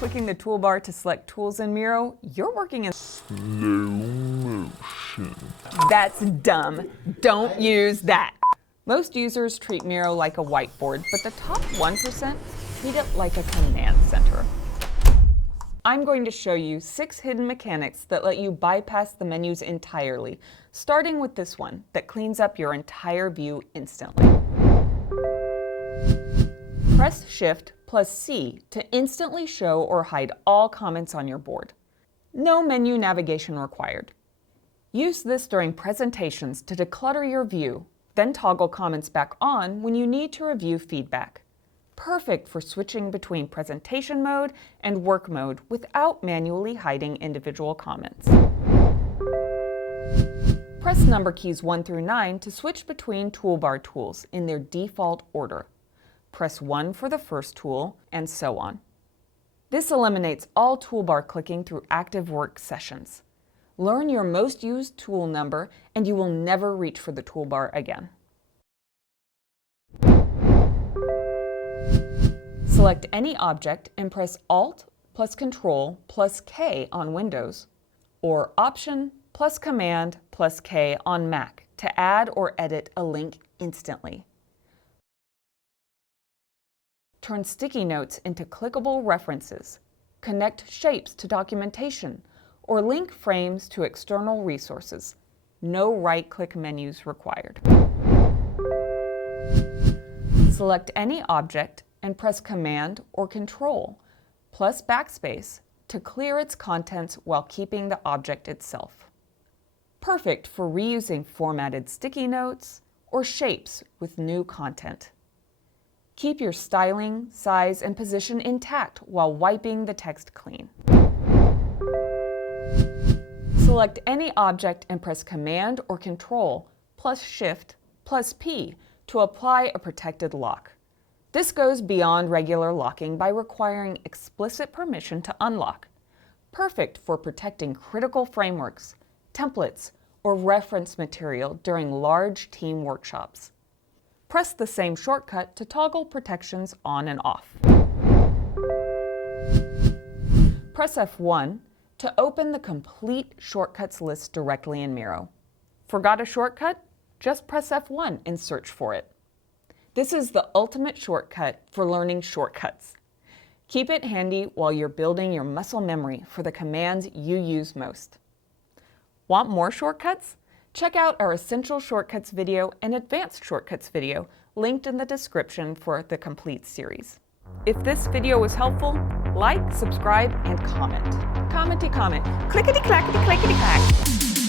clicking the toolbar to select tools in Miro, you're working in slow motion. That's dumb. Don't use that. Most users treat Miro like a whiteboard, but the top 1% treat it like a command center. I'm going to show you 6 hidden mechanics that let you bypass the menus entirely, starting with this one that cleans up your entire view instantly. Press Shift plus C to instantly show or hide all comments on your board. No menu navigation required. Use this during presentations to declutter your view, then toggle comments back on when you need to review feedback. Perfect for switching between presentation mode and work mode without manually hiding individual comments. Press number keys 1 through 9 to switch between toolbar tools in their default order. Press 1 for the first tool, and so on. This eliminates all toolbar clicking through active work sessions. Learn your most used tool number, and you will never reach for the toolbar again. Select any object and press Alt plus Control plus K on Windows, or Option plus Command plus K on Mac to add or edit a link instantly. Turn sticky notes into clickable references, connect shapes to documentation, or link frames to external resources. No right-click menus required. Select any object and press Command or Control plus Backspace to clear its contents while keeping the object itself. Perfect for reusing formatted sticky notes or shapes with new content. Keep your styling, size, and position intact while wiping the text clean. Select any object and press Command or Control plus Shift plus P to apply a protected lock. This goes beyond regular locking by requiring explicit permission to unlock. Perfect for protecting critical frameworks, templates, or reference material during large team workshops. Press the same shortcut to toggle protections on and off. Press F1 to open the complete shortcuts list directly in Miro. Forgot a shortcut? Just press F1 and search for it. This is the ultimate shortcut for learning shortcuts. Keep it handy while you're building your muscle memory for the commands you use most. Want more shortcuts? Check out our Essential Shortcuts video and Advanced Shortcuts video linked in the description for the complete series. If this video was helpful, like, subscribe, and comment. Commenty comment. Clickety clackety clickety clack.